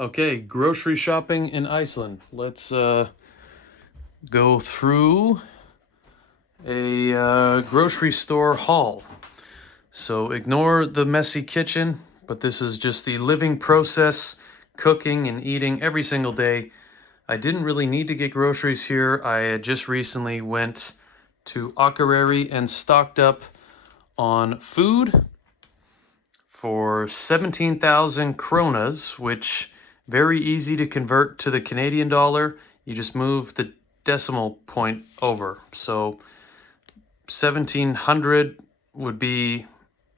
Okay, grocery shopping in Iceland. Let's go through a grocery store haul. So ignore the messy kitchen, but this is just the living process, cooking and eating every single day. I didn't really need to get groceries here. I had just recently went to Akureyri and stocked up on food for 17,000 kronas, which very easy to convert to the Canadian dollar. You just move the decimal point over. So 1700 would be,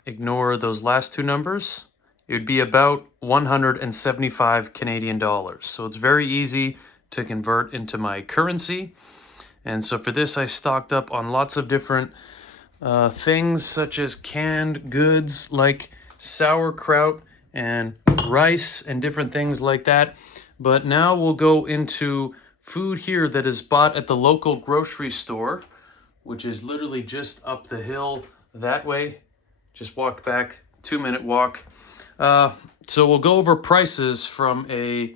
ignore those last two numbers, it would be about 175 Canadian dollars. So it's very easy to convert into my currency. And so for this, I stocked up on lots of different things such as canned goods like sauerkraut and rice and different things like that. But now we'll go into food here that is bought at the local grocery store, which is literally just up the hill that way. Just walked back, 2-minute walk. So we'll go over prices from a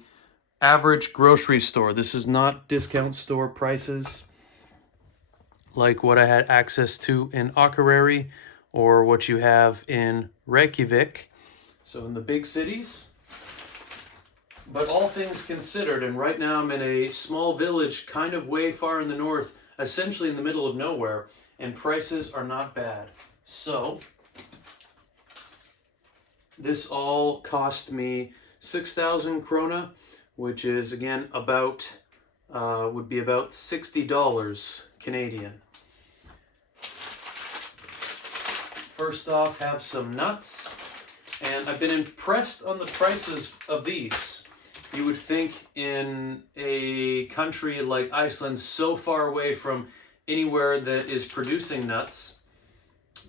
average grocery store. This is not discount store prices like what I had access to in Akureyri or what you have in Reykjavik. So in the big cities. But all things considered, and right now I'm in a small village kind of way far in the north, essentially in the middle of nowhere, and prices are not bad. So this all cost me 6,000 krona, which is again about would be about $60 Canadian. First off, have some nuts, and I've been impressed on the prices of these. You would think in a country like Iceland, so far away from anywhere that is producing nuts,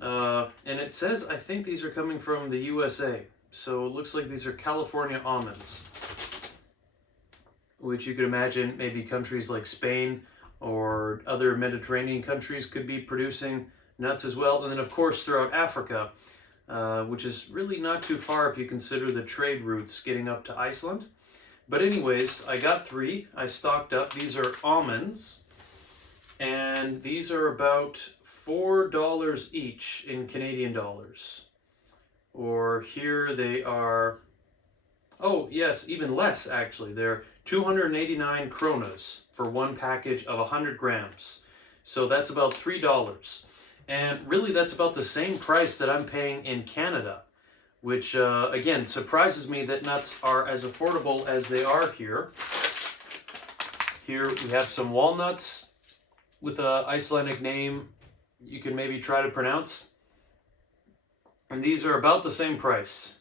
and it says, I think these are coming from the USA. So it looks like these are California almonds, which you could imagine maybe countries like Spain or other Mediterranean countries could be producing nuts as well. And then of course throughout Africa, which is really not too far if you consider the trade routes getting up to Iceland. But anyways, I got 3. I stocked up. These are almonds, and these are about $4 each in Canadian dollars. Or here they are, oh yes, even less actually. They're 289 kronas for one package of 100 grams. So that's about $3. And really that's about the same price that I'm paying in Canada, which again surprises me that nuts are as affordable as they are here. Here we have some walnuts with an Icelandic name you can maybe try to pronounce. And these are about the same price.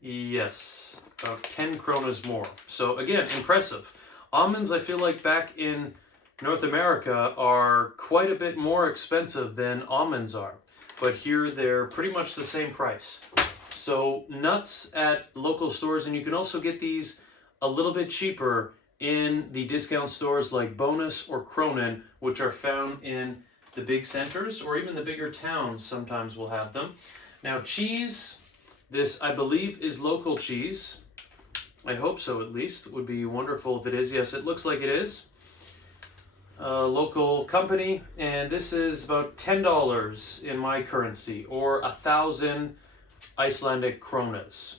Yes, about 10 kronas more. So again, impressive. Almonds, I feel like back in North America are quite a bit more expensive than almonds are. But here they're pretty much the same price. So nuts at local stores, and you can also get these a little bit cheaper in the discount stores like Bonus or Kronen, which are found in the big centers or even the bigger towns sometimes will have them. Now cheese, this I believe is local cheese. I hope so at least. It would be wonderful if it is. Yes, it looks like it is. Local company, and this is about $10 in my currency, or 1,000 Icelandic kronas.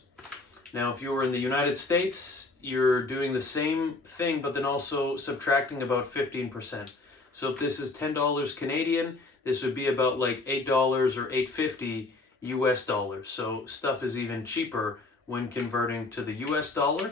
Now if you were in the United States, you're doing the same thing but then also subtracting about 15%. So if this is $10 Canadian, this would be about like $8 or $8.50 US dollars. So stuff is even cheaper when converting to the US dollar.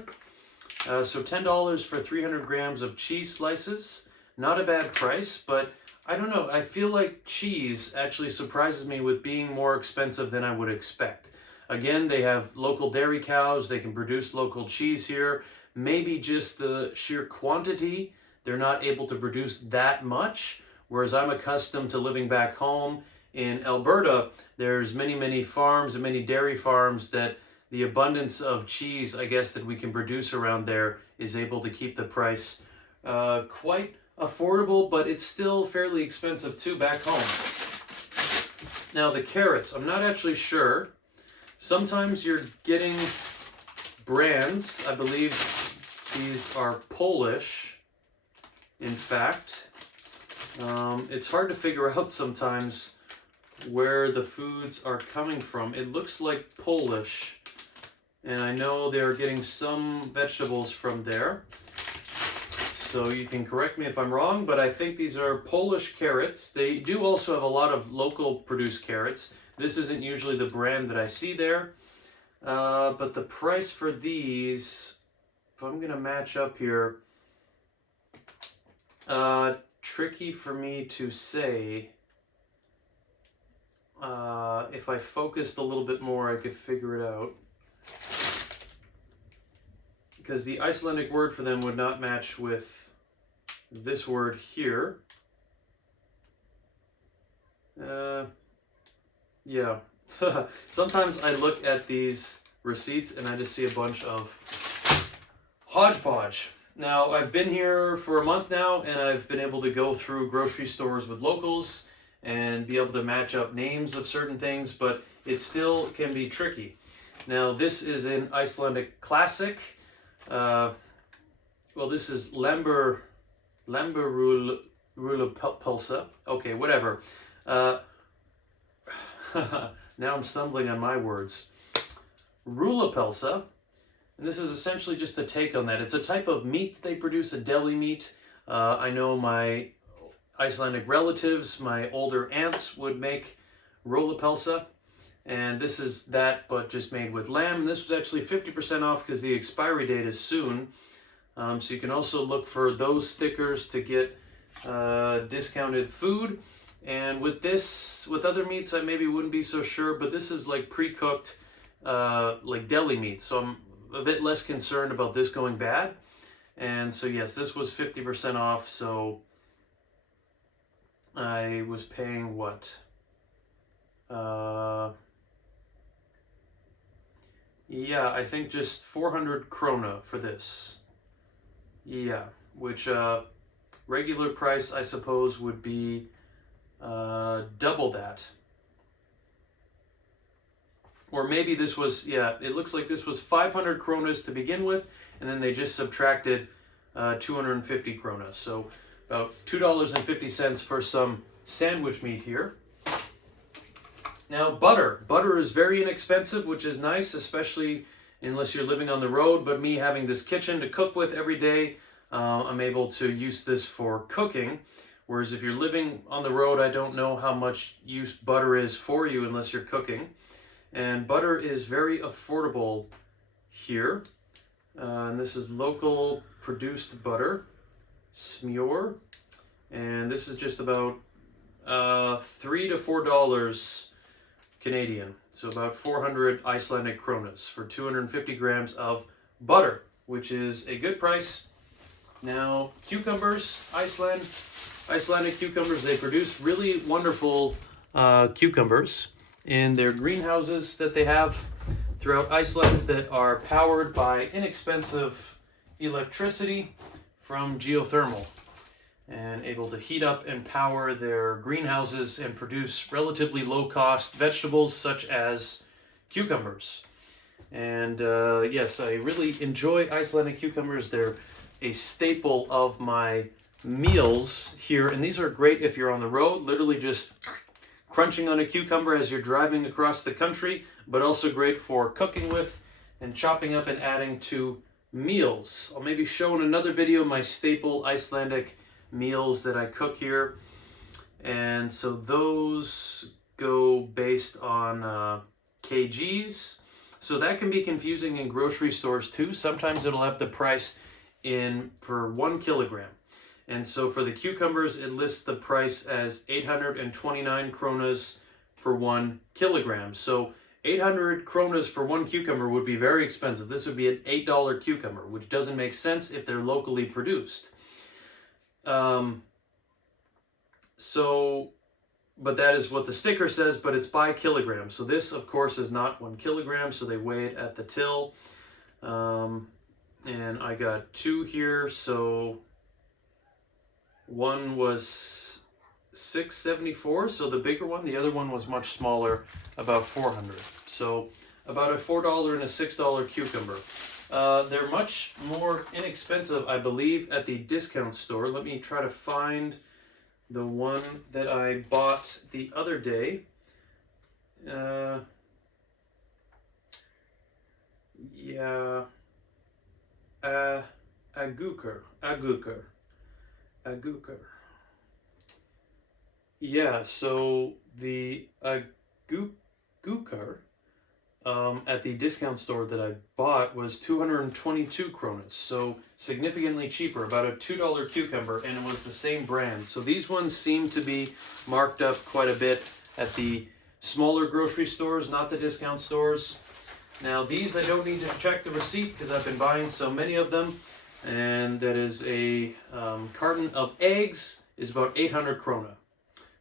So $10 for 300 grams of cheese slices. Not a bad price, but I don't know. I feel like cheese actually surprises me with being more expensive than I would expect. Again, they have local dairy cows. They can produce local cheese here. Maybe just the sheer quantity, they're not able to produce that much. Whereas I'm accustomed to living back home in Alberta, there's many farms and many dairy farms that the abundance of cheese, I guess, that we can produce around there is able to keep the price quite affordable, but it's still fairly expensive too back home. Now the carrots, I'm not actually sure. Sometimes you're getting brands. I believe these are Polish, in fact. It's hard to figure out sometimes where the foods are coming from. It looks like Polish, and I know they're getting some vegetables from there. So you can correct me if I'm wrong, but I think these are Polish carrots. They do also have a lot of local produced carrots. This isn't usually the brand that I see there. But the price for these, if I'm going to match up here, tricky for me to say. If I focused a little bit more, I could figure it out. Because the Icelandic word for them would not match with this word here. Yeah. Sometimes I look at these receipts and I just see a bunch of hodgepodge. Now, I've been here for a month now, and I've been able to go through grocery stores with locals and be able to match up names of certain things, but it still can be tricky. Now, this is an Icelandic classic. Well, this is Lamber Rúllupylsa. Okay, whatever. Now I'm stumbling on my words. Rúllupylsa, and this is essentially just a take on that. It's a type of meat that they produce, a deli meat. I know my Icelandic relatives, my older aunts would make Rúllupylsa. And this is that, but just made with lamb. And this was actually 50% off because the expiry date is soon. So you can also look for those stickers to get discounted food. And with this, with other meats, I maybe wouldn't be so sure, but this is like pre-cooked, like deli meat. So I'm a bit less concerned about this going bad. And so yes, this was 50% off. So I was paying what? Yeah, I think just 400 krona for this. Yeah, which regular price, I suppose, would be double that. Or maybe this was, yeah, it looks like this was 500 kronas to begin with, and then they just subtracted 250 kronas. So about $2.50 for some sandwich meat here. Now, butter. Butter is very inexpensive, which is nice, especially unless you're living on the road. But me having this kitchen to cook with every day, I'm able to use this for cooking. Whereas if you're living on the road, I don't know how much use butter is for you unless you're cooking. And butter is very affordable here. And this is local produced butter, Smjör. And this is just about $3 to $4 Canadian, so about 400 Icelandic kronas for 250 grams of butter, which is a good price. Now, cucumbers, Icelandic cucumbers, they produce really wonderful cucumbers in their greenhouses that they have throughout Iceland that are powered by inexpensive electricity from geothermal, and able to heat up and power their greenhouses and produce relatively low-cost vegetables such as cucumbers. And yes, I really enjoy Icelandic cucumbers. They're a staple of my meals here, and these are great if you're on the road, literally just crunching on a cucumber as you're driving across the country, but also great for cooking with and chopping up and adding to meals. I'll maybe show in another video my staple Icelandic meals that I cook here, and so those go based on kgs, so that can be confusing in grocery stores too. Sometimes it'll have the price in for 1 kilogram, and so for the cucumbers it lists the price as 829 kronas for 1 kilogram. So 800 kronas for 1 cucumber would be very expensive. This would be an $8 cucumber, which doesn't make sense if they're locally produced. But that is what the sticker says, but it's by kilogram. So this, of course, is not 1 kilogram, so they weigh it at the till. And I got 2 here, so one was 674, so the bigger one. The other one was much smaller, about 400. So about a $4 and a $6 cucumber. They're much more inexpensive, I believe, at the discount store. Let me try to find the one that I bought the other day. Yeah, Aguker. Yeah, so the Aguker at the discount store that I bought was 222 kronas, so significantly cheaper, about a $2 cucumber, and it was the same brand. So these ones seem to be marked up quite a bit at the smaller grocery stores, not the discount stores. Now these I don't need to check the receipt because I've been buying so many of them, and that is a carton of eggs is about 800 krona,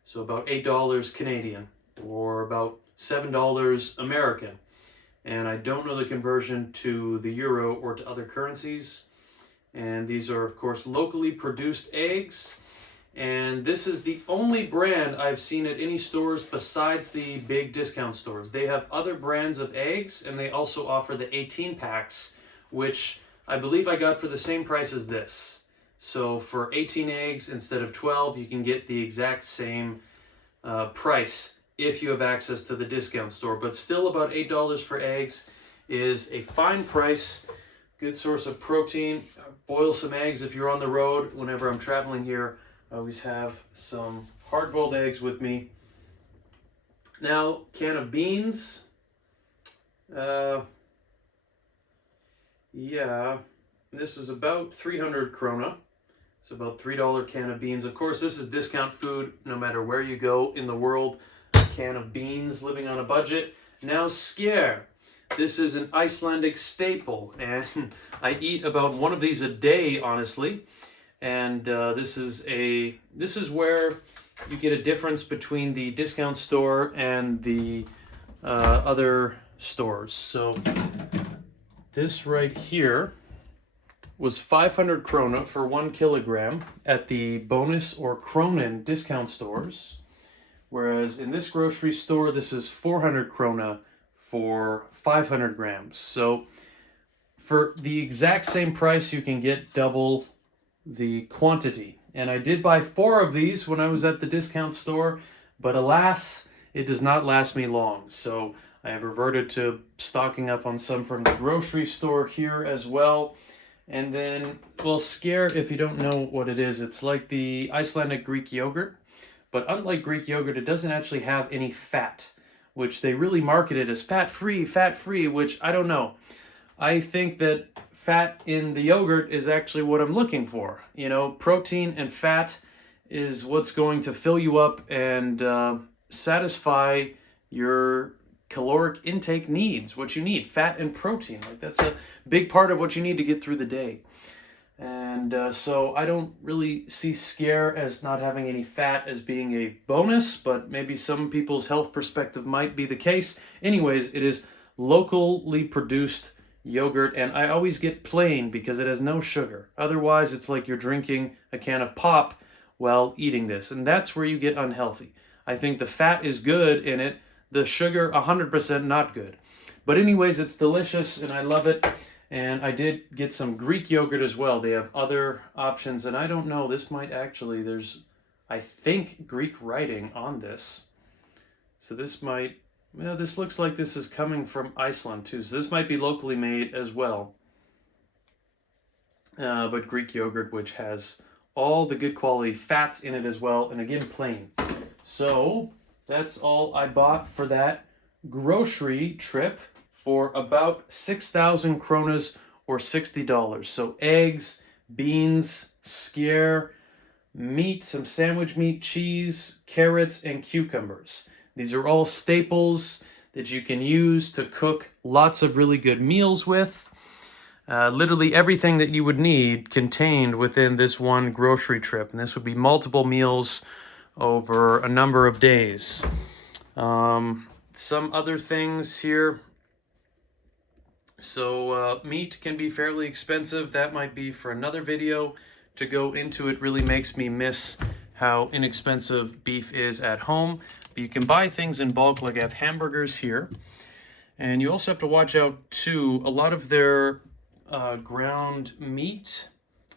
so about $8 Canadian, or about $7 American. And I don't know the conversion to the euro or to other currencies. And these are, of course, locally produced eggs. And this is the only brand I've seen at any stores besides the big discount stores. They have other brands of eggs, and they also offer the 18 packs, which I believe I got for the same price as this. So for 18 eggs instead of 12, you can get the exact same price if you have access to the discount store. But still, about $8 for eggs is a fine price. Good source of protein. Boil some eggs if you're on the road. Whenever I'm traveling here, I always have some hard-boiled eggs with me. Now, can of beans. Yeah, this is about 300 krona. It's about $3 can of beans. Of course, this is discount food no matter where you go in the world. Can of beans, living on a budget. Now Skyr. This is an Icelandic staple, and I eat about one of these a day, honestly. And this is where you get a difference between the discount store and the other stores. So this right here was 500 krona for 1 kilogram at the bonus or kronen discount stores. Whereas in this grocery store, this is 400 krona for 500 grams. So for the exact same price, you can get double the quantity. And I did buy 4 of these when I was at the discount store, but alas, it does not last me long. So I have reverted to stocking up on some from the grocery store here as well. And then, well, Skyr, if you don't know what it is, it's like the Icelandic Greek yogurt. But unlike Greek yogurt, it doesn't actually have any fat, which they really market it as fat-free, which I don't know. I think that fat in the yogurt is actually what I'm looking for. You know, protein and fat is what's going to fill you up and satisfy your caloric intake needs, what you need, fat and protein. Like that's a big part of what you need to get through the day. And so I don't really see Skyr as not having any fat as being a bonus, but maybe some people's health perspective might be the case. Anyways, it is locally produced yogurt, and I always get plain because it has no sugar. Otherwise, it's like you're drinking a can of pop while eating this, and that's where you get unhealthy. I think the fat is good in it, the sugar 100% not good. But anyways, it's delicious, and I love it. And I did get some Greek yogurt as well. They have other options, and I don't know, this might actually, there's, I think, Greek writing on this. So this might, well, this looks like this is coming from Iceland too. So this might be locally made as well. But Greek yogurt, which has all the good quality fats in it as well, and again, plain. So that's all I bought for that grocery trip, for about 6,000 kronas or $60. So eggs, beans, Skyr, meat, some sandwich meat, cheese, carrots, and cucumbers. These are all staples that you can use to cook lots of really good meals with. Literally everything that you would need contained within this one grocery trip. And this would be multiple meals over a number of days. Some other things here. So meat can be fairly expensive. That might be for another video. To go into it really makes me miss how inexpensive beef is at home. But you can buy things in bulk, like I have hamburgers here. And you also have to watch out too, a lot of their ground meat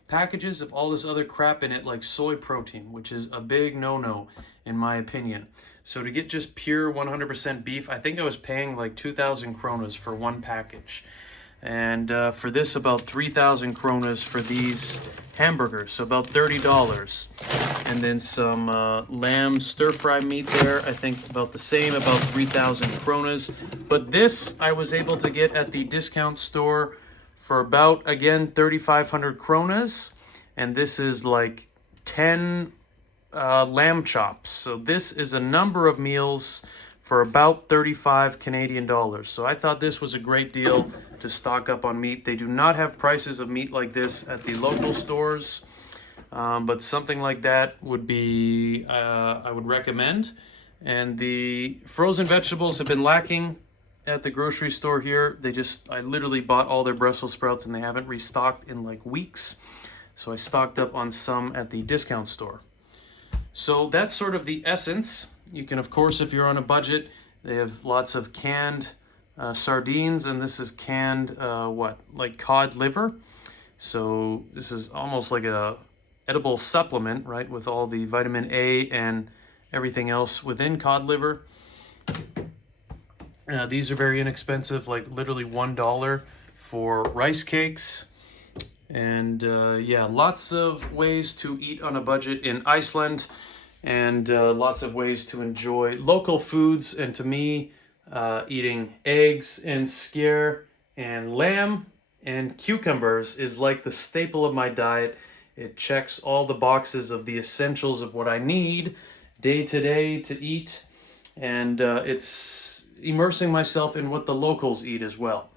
packages of all this other crap in it, like soy protein, which is a big no-no in my opinion. So to get just pure 100% beef, I think I was paying like 2,000 kronas for one package. And for this, about 3,000 kronas for these hamburgers, so about $30. And then some lamb stir-fry meat there, I think about the same, about 3,000 kronas. But this I was able to get at the discount store for about, again, 3,500 kronas. And this is like 10 lamb chops. So this is a number of meals for about 35 Canadian dollars. So I thought this was a great deal to stock up on meat. They do not have prices of meat like this at the local stores, but something like that would be, I would recommend. And the frozen vegetables have been lacking at the grocery store here. I literally bought all their Brussels sprouts and they haven't restocked in like weeks. So I stocked up on some at the discount store. So that's sort of the essence. You can, of course, if you're on a budget, they have lots of canned sardines, and this is canned, like cod liver. So this is almost like a edible supplement, right, with all the vitamin A and everything else within cod liver. These are very inexpensive, like literally $1 for rice cakes. And yeah, lots of ways to eat on a budget in Iceland, and lots of ways to enjoy local foods. And to me, eating eggs and skyr and lamb and cucumbers is like the staple of my diet. It checks all the boxes of the essentials of what I need day to day to eat, and it's immersing myself in what the locals eat as well,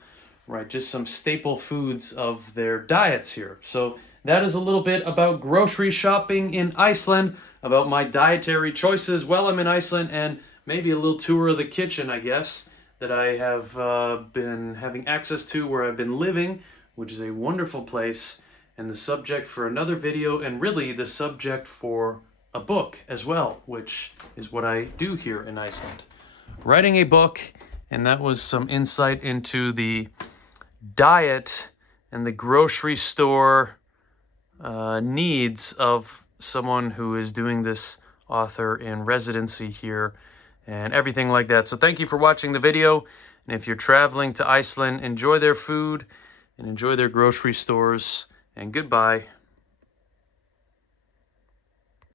right? Just some staple foods of their diets here. So that is a little bit about grocery shopping in Iceland, about my dietary choices while I'm in Iceland, and maybe a little tour of the kitchen, I guess, that I have been having access to where I've been living, which is a wonderful place, and the subject for another video, and really the subject for a book as well, which is what I do here in Iceland. Writing a book, and that was some insight into the diet and the grocery store needs of someone who is doing this author in residency here and everything like that. So thank you for watching the video. And if you're traveling to Iceland, enjoy their food and enjoy their grocery stores. And goodbye.